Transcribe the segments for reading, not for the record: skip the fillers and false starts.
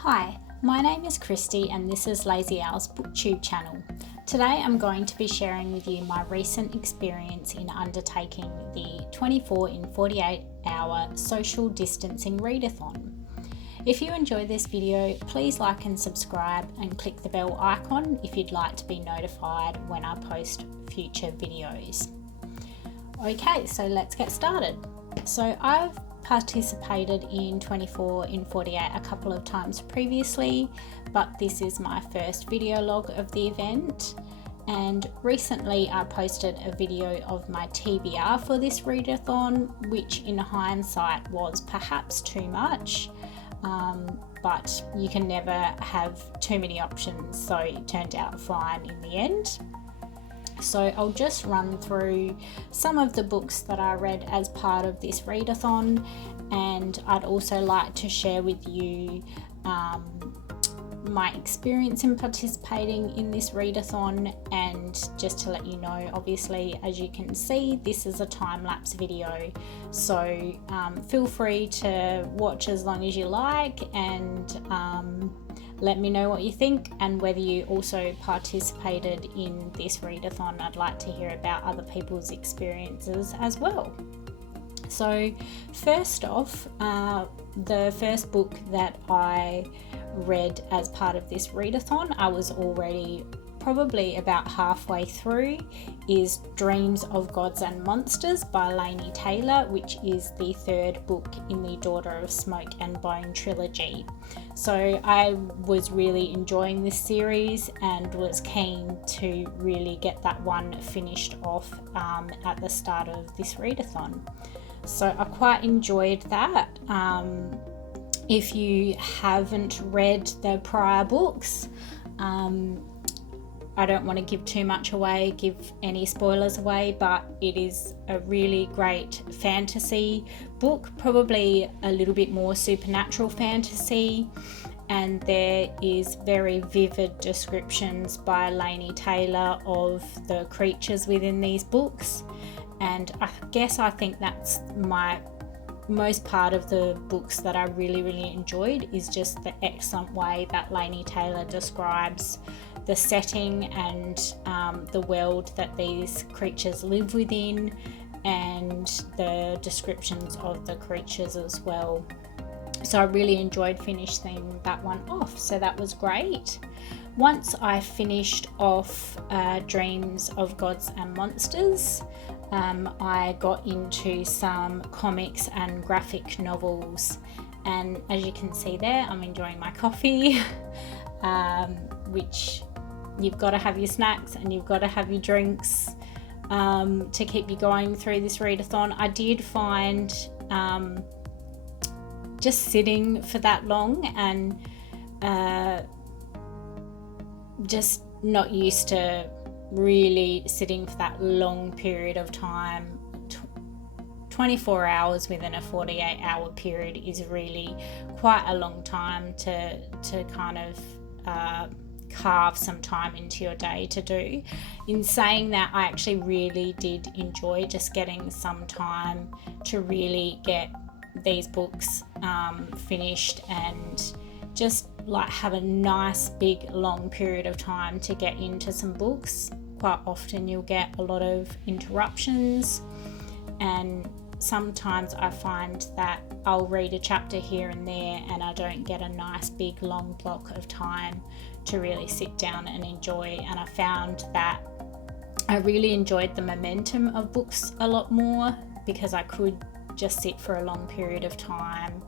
Hi, my name is Christy and this is Lazy Owl's Booktube channel. Today I'm going to be sharing with you my recent experience in undertaking the 24 in 48 hour social distancing readathon. If you enjoy this video, please like and subscribe and click the bell icon if you'd like to be notified when I post future videos. Okay, so let's get started. So I've participated in 24 in 48 a couple of times previously, but this is my first video log of the event. And recently I posted a video of my TBR for this readathon, which in hindsight was perhaps too much, but you can never have too many options, so it turned out fine in the end. So I'll just run through some of the books that I read as part of this readathon, and I'd also like to share with you my experience in participating in this readathon. And just to let you know, obviously, as you can see, this is a time-lapse video, so feel free to watch as long as you like, and let me know what you think and whether you also participated in this readathon. I'd like to hear about other people's experiences as well. So first off, the first book that I read as part of this readathon, I was already probably about halfway through, is Dreams of Gods and Monsters by Laini Taylor, which is the third book in the Daughter of Smoke and Bone trilogy. So I was really enjoying this series and was keen to really get that one finished off at the start of this readathon. So I quite enjoyed that. If you haven't read the prior books, I don't want to give too much away, give any spoilers away, but it is a really great fantasy book, probably a little bit more supernatural fantasy, and there is very vivid descriptions by Laini Taylor of the creatures within these books. And I think that's my most part of the books that I really enjoyed, is just the excellent way that Laini Taylor describes the setting and the world that these creatures live within, and the descriptions of the creatures as well. So I really enjoyed finishing that one off, so that was great. Once I finished off Dreams of Gods and Monsters, I got into some comics and graphic novels, and as you can see there, I'm enjoying my coffee, which you've got to have your snacks and you've got to have your drinks to keep you going through this readathon. I did find just sitting for that long and just not used to really sitting for that long period of time. 24 hours within a 48 hour period is really quite a long time to kind of carve some time into your day to do. In saying that, I actually really did enjoy just getting some time to really get these books finished, and just like have a nice big long period of time to get into some books. Quite often you'll get a lot of interruptions, and sometimes I find that I'll read a chapter here and there and I don't get a nice big long block of time to really sit down and enjoy. And I found that I really enjoyed the momentum of books a lot more because I could just sit for a long period of time.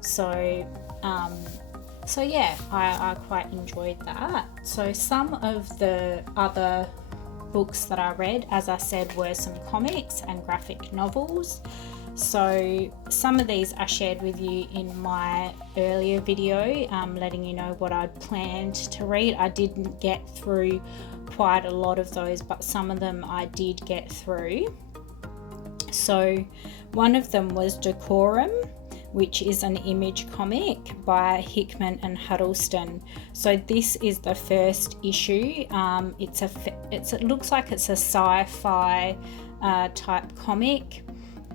So yeah, I quite enjoyed that. So some of the other books that I read, as I said, were some comics and graphic novels. So some of these I shared with you in my earlier video, letting you know what I'd planned to read. I didn't get through quite a lot of those, but some of them I did get through. So one of them was Decorum, which is an Image comic by Hickman and Huddleston. So this is the first issue. It looks like it's a sci-fi type comic,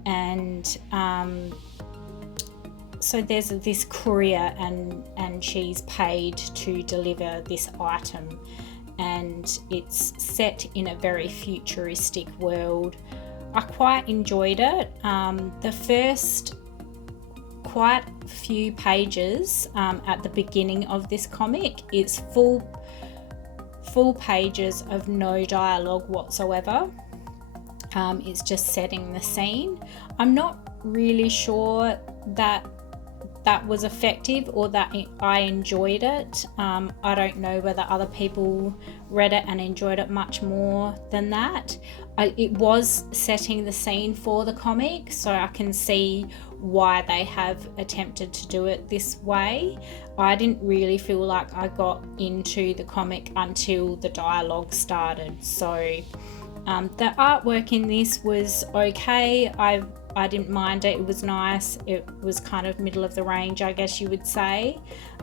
and so there's this courier, and and she's paid to deliver this item, and it's set in a very futuristic world. I quite enjoyed it. The first quite few pages at the beginning of this comic, it's full pages of no dialogue whatsoever. It's just setting the scene. I'm not really sure that was effective or that I enjoyed it. I don't know whether other people read it and enjoyed it much more than that. It was setting the scene for the comic, so I can see why they have attempted to do it this way. I didn't really feel like I got into the comic until the dialogue started. So the artwork in this was okay. I didn't mind it. It was nice. It was kind of middle of the range, I guess you would say.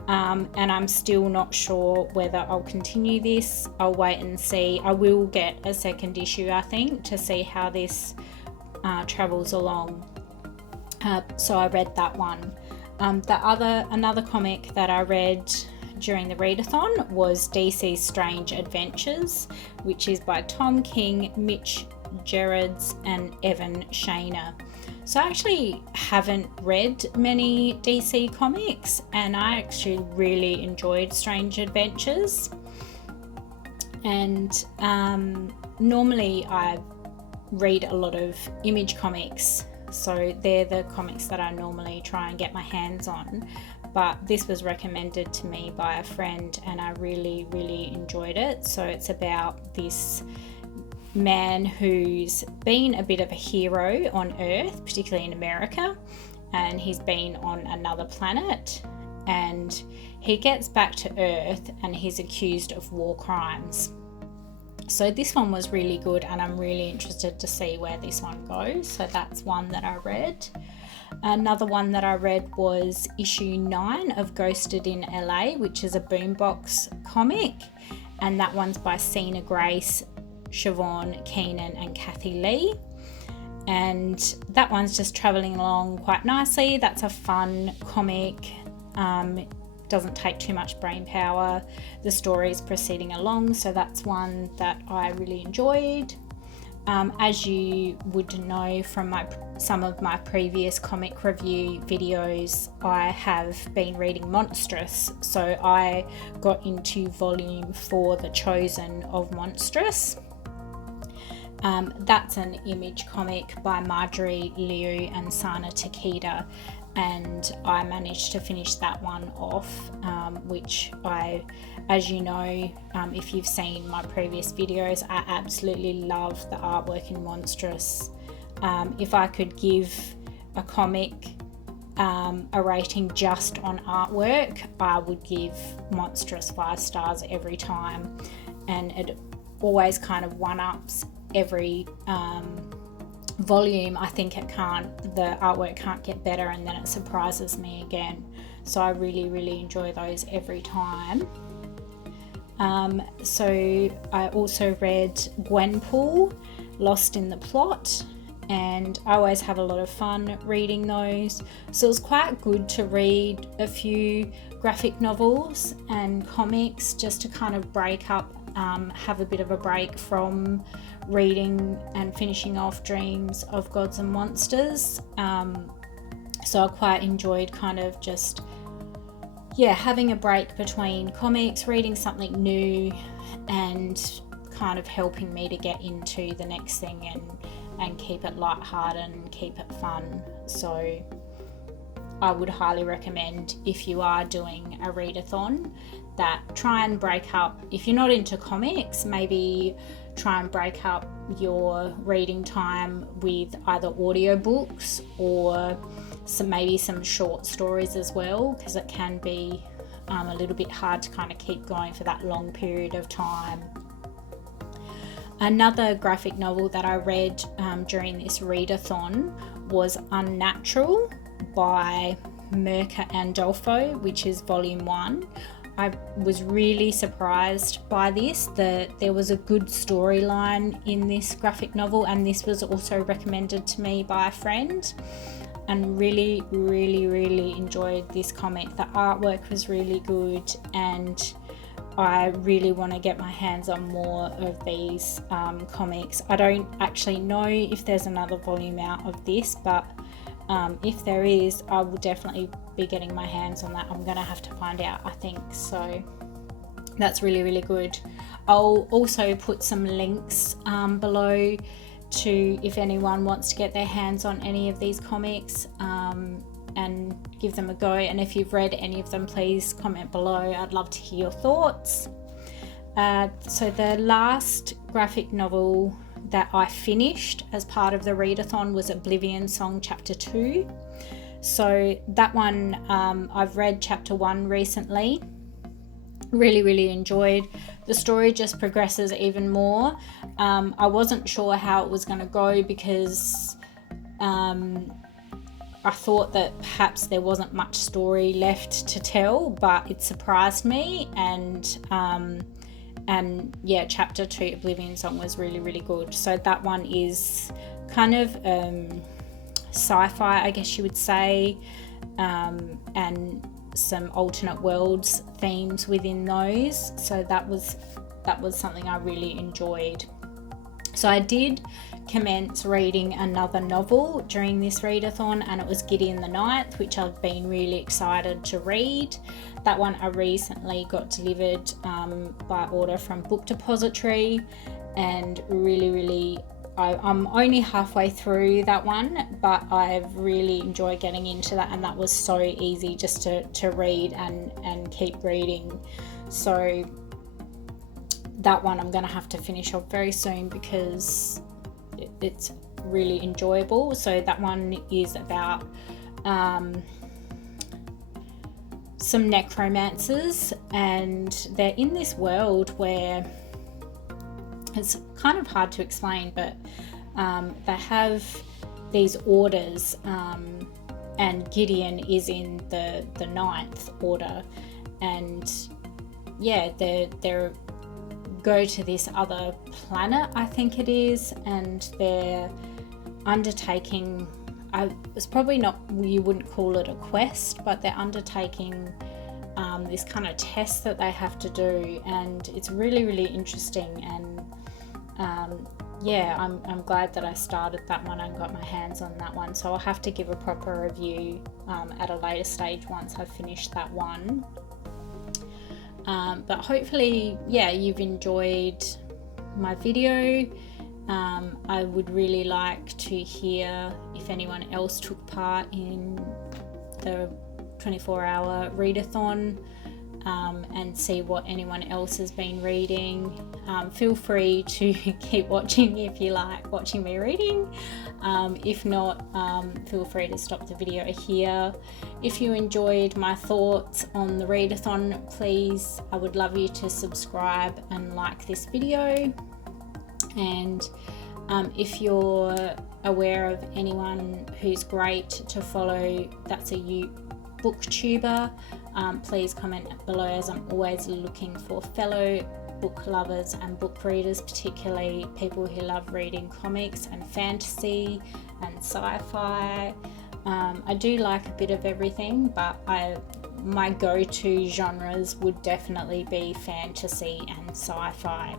And I'm still not sure whether I'll continue this. I'll wait and see. I will get a second issue, I think, to see how this travels along. So I read that one. Another comic that I read during the readathon was DC's Strange Adventures, which is by Tom King, Mitch Gerards and Evan Shaner. So I actually haven't read many DC comics, and I actually really enjoyed Strange Adventures. And normally I read a lot of Image comics, so they're the comics that I normally try and get my hands on. But this was recommended to me by a friend and I really, really enjoyed it. So it's about this man who's been a bit of a hero on Earth, particularly in America, and he's been on another planet, and he gets back to Earth and he's accused of war crimes. So this one was really good and I'm really interested to see where this one goes. So that's one that I read. Another one that I read was issue 9 of Ghosted in LA, which is a Boombox comic, and that one's by Sina Grace, Siobhan Keenan and Kathy Lee, and that one's just traveling along quite nicely. That's a fun comic. Doesn't take too much brain power. The story's proceeding along, so that's one that I really enjoyed. As you would know from some of my previous comic review videos, I have been reading Monstrous, so I got into volume 4, The Chosen of Monstrous. That's an Image comic by Marjorie Liu and Sana Takeda, and I managed to finish that one off, which I, as you know, if you've seen my previous videos, I absolutely love the artwork in Monstrous. If I could give a comic a rating just on artwork, I would give Monstrous 5 stars every time, and it always kind of one-ups every volume. I think the artwork can't get better, and then it surprises me again. So I really, really enjoy those every time. So I also read Gwenpool, Lost in the Plot, and I always have a lot of fun reading those. So it was quite good to read a few graphic novels and comics just to kind of break up, have a bit of a break from reading and finishing off Dreams of Gods and Monsters. So I quite enjoyed kind of just having a break between comics, reading something new, and kind of helping me to get into the next thing and keep it lighthearted and keep it fun. So I would highly recommend, if you are doing a readathon, that try and break up, if you're not into comics, maybe try and break up your reading time with either audiobooks or maybe some short stories as well, because it can be a little bit hard to kind of keep going for that long period of time. Another graphic novel that I read during this readathon was Unnatural by Mirka Andolfo, which is volume 1. I was really surprised by this, that there was a good storyline in this graphic novel, and this was also recommended to me by a friend. and really, really, really enjoyed this comic. The artwork was really good, and I really want to get my hands on more of these comics. I don't actually know if there's another volume out of this, but if there is, I will definitely be getting my hands on that. I'm going to have to find out, I think. So that's really, really good. I'll also put some links below to if anyone wants to get their hands on any of these comics and give them a go. And if you've read any of them, please comment below. I'd love to hear your thoughts. So the last graphic novel that I finished as part of the readathon was Oblivion Song Chapter 2. So that one, I've read Chapter 1 recently. Really, really enjoyed. The story just progresses even more. I wasn't sure how it was going to go because I thought that perhaps there wasn't much story left to tell, but it surprised me. And yeah, Chapter 2, Oblivion Song, was really, really good. So that one is kind of sci-fi, I guess you would say, and some alternate worlds themes within those. So that was something I really enjoyed. So I did commence reading another novel during this readathon, and it was Gideon the Ninth, which I've been really excited to read. That one I recently got delivered by order from Book Depository, and really I'm only halfway through that one, but I've really enjoyed getting into that, and that was so easy just to read and keep reading. So that one I'm going to have to finish off very soon because it's really enjoyable. So that one is about some necromancers, and they're in this world where it's kind of hard to explain, but they have these orders, and Gideon is in the ninth order, and yeah, they're go to this other planet, I think it is, and they're undertaking, it's probably not, you wouldn't call it a quest, but they're undertaking this kind of test that they have to do, and it's really, really interesting. And yeah, I'm glad that I started that one and got my hands on that one. So I'll have to give a proper review at a later stage once I've finished that one. But hopefully, yeah, you've enjoyed my video. I would really like to hear if anyone else took part in the 24-hour readathon, and see what anyone else has been reading. Feel free to keep watching if you like watching me reading. If not, feel free to stop the video here. If you enjoyed my thoughts on the readathon, please, I would love you to subscribe and like this video. And if you're aware of anyone who's great to follow, that's a booktuber, please comment below, as I'm always looking for fellow book lovers and book readers, particularly people who love reading comics and fantasy and sci-fi. I do like a bit of everything, but my go-to genres would definitely be fantasy and sci-fi.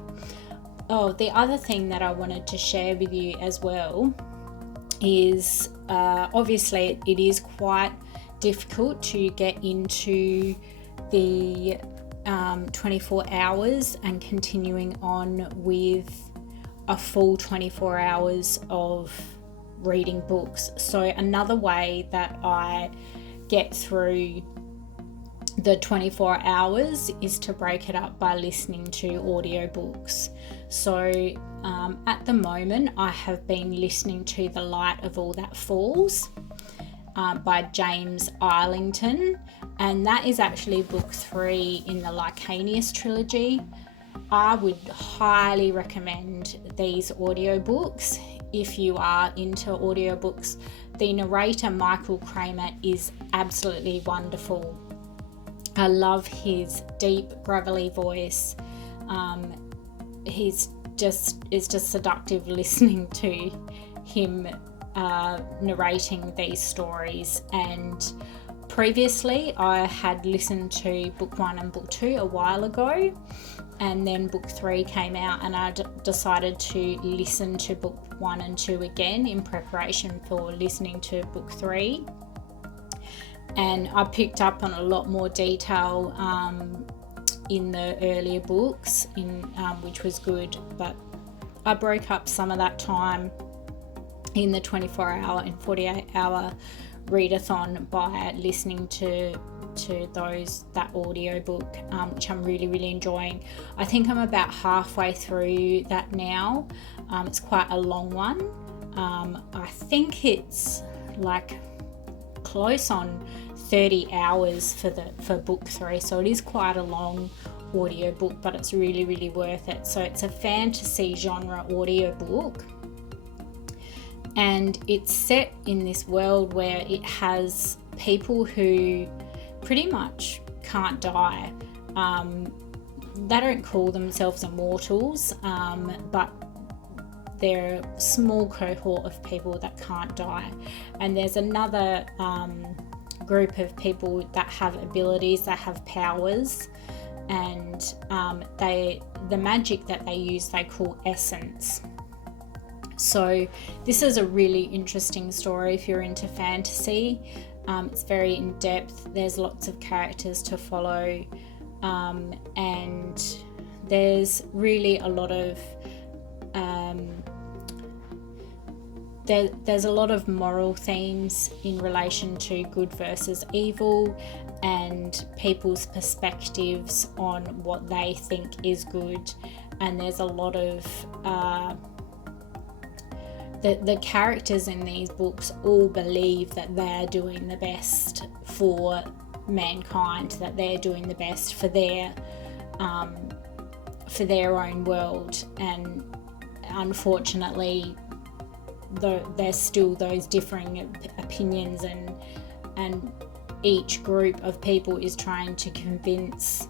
Oh, the other thing that I wanted to share with you as well is obviously it is quite difficult to get into the 24 hours and continuing on with a full 24 hours of reading books. So another way that I get through the 24 hours is to break it up by listening to audiobooks. So at the moment I have been listening to The Light of All That Falls by James Arlington, and that is actually book 3 in the Licanius trilogy. I would highly recommend these audiobooks if you are into audiobooks. The narrator, Michael Kramer, is absolutely wonderful. I love his deep, gravelly voice. It's just seductive listening to him narrating these stories. And previously I had listened to book 1 and book 2 a while ago, and then book 3 came out, and I decided to listen to book 1 and 2 again in preparation for listening to book 3. And I picked up on a lot more detail in the earlier books, which was good, but I broke up some of that time in the 24-hour and 48-hour readathon by listening to that audio book, which I'm really enjoying. I think I'm about halfway through that now. It's quite a long one. I think it's like close on 30 hours for book 3, so it is quite a long audio book, but it's really worth it. So it's a fantasy genre audio book, and it's set in this world where it has people who pretty much can't die. They don't call themselves immortals, but they're a small cohort of people that can't die. And there's another group of people that have abilities, that have powers, and the magic that they use they call essence. So this is a really interesting story if you're into fantasy. It's very in depth. There's lots of characters to follow, and there's really a lot of there's a lot of moral themes in relation to good versus evil, and people's perspectives on what they think is good. And there's a lot of the characters in these books all believe that they're doing the best for mankind, that they're doing the best for their own world. And unfortunately, there's still those differing opinions, and each group of people is trying to convince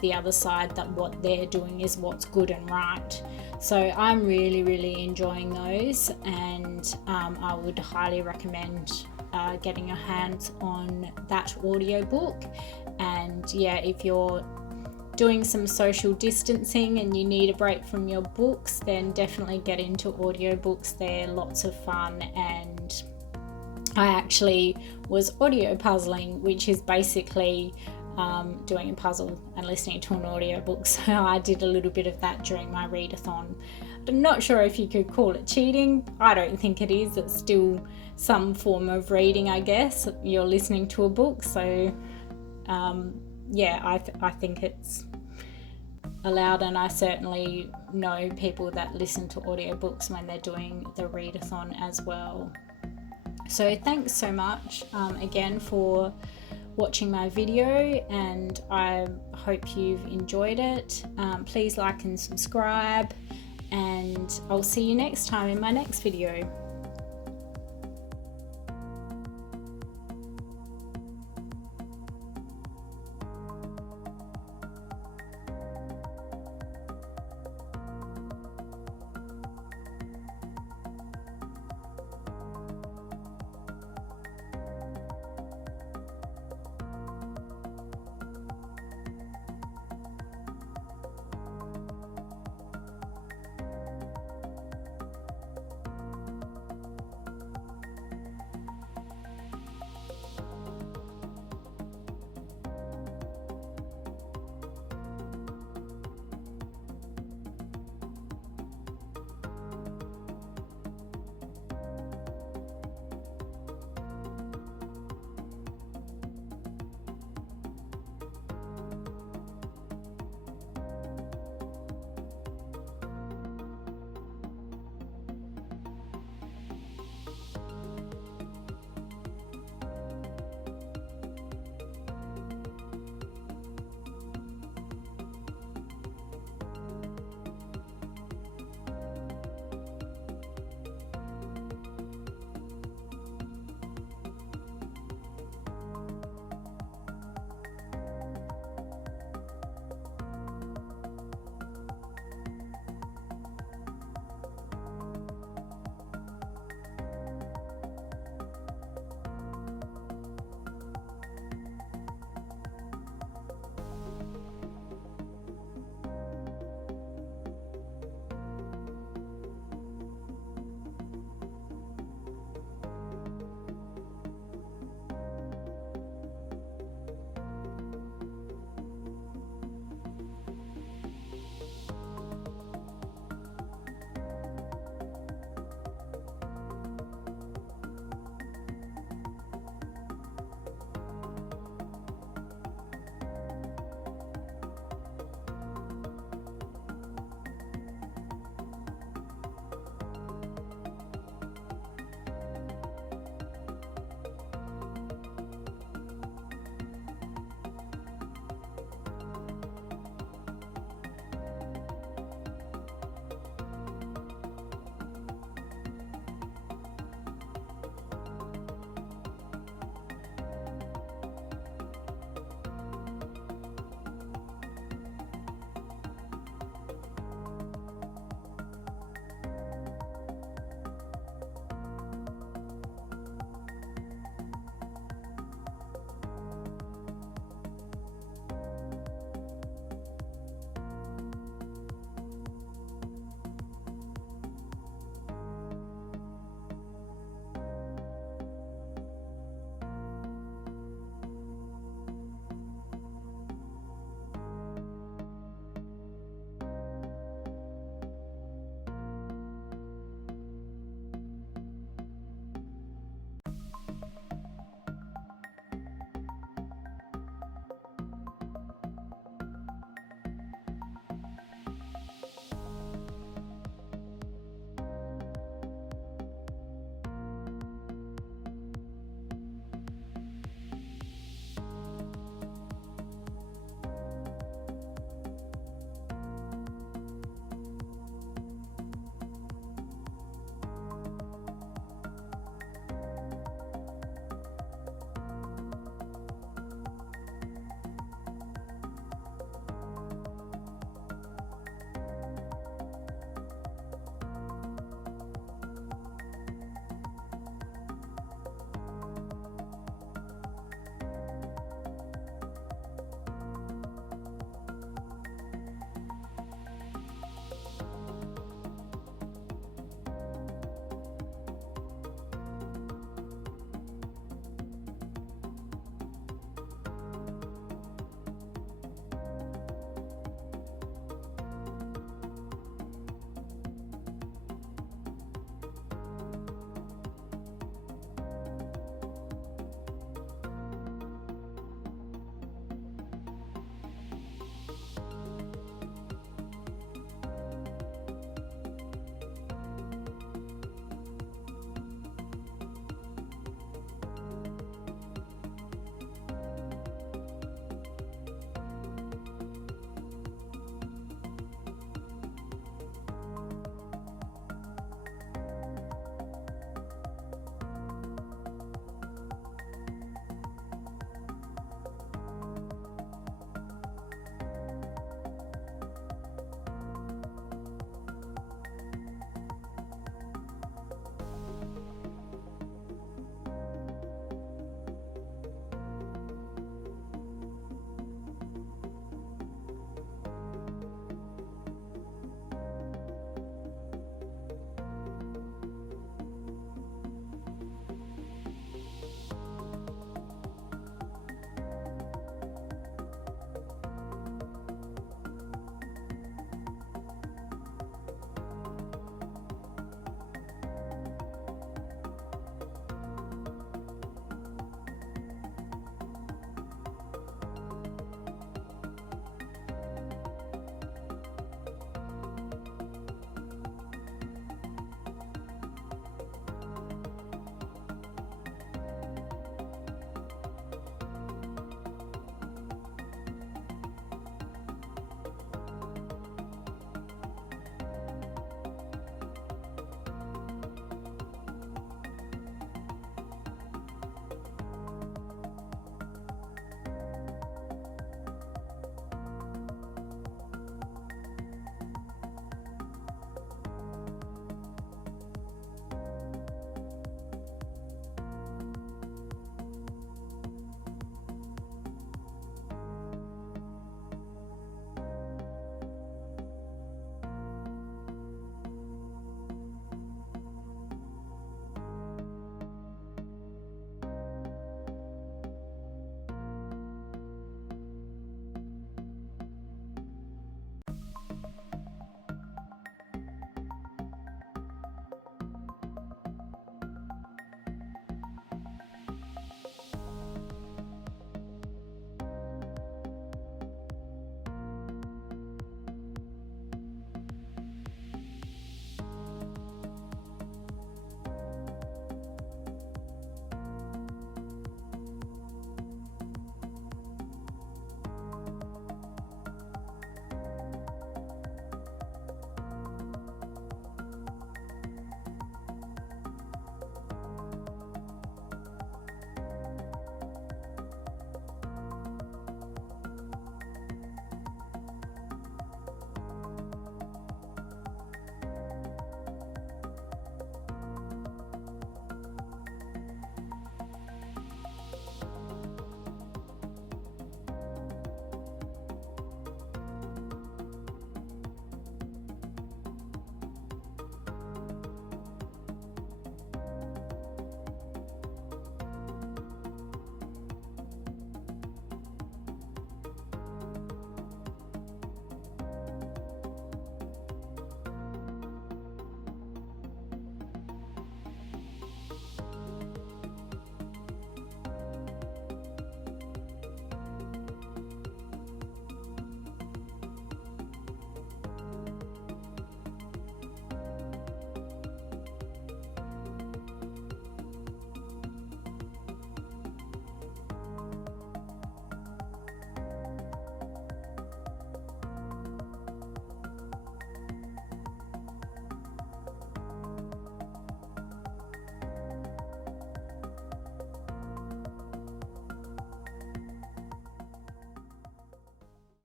the other side that what they're doing is what's good and right. So I'm really enjoying those, and I would highly recommend getting your hands on that audiobook. And yeah, if you're doing some social distancing and you need a break from your books, then definitely get into audiobooks. They're lots of fun. And I actually was audio puzzling, which is basically doing a puzzle and listening to an audiobook. So I did a little bit of that during my readathon. I'm not sure if you could call it cheating. I don't think it is. It's still some form of reading, I guess. You're listening to a book. So yeah, I think it's allowed, and I certainly know people that listen to audiobooks when they're doing the readathon as well. So thanks so much again for watching my video, and I hope you've enjoyed it. Please like and subscribe, and I'll see you next time in my next video.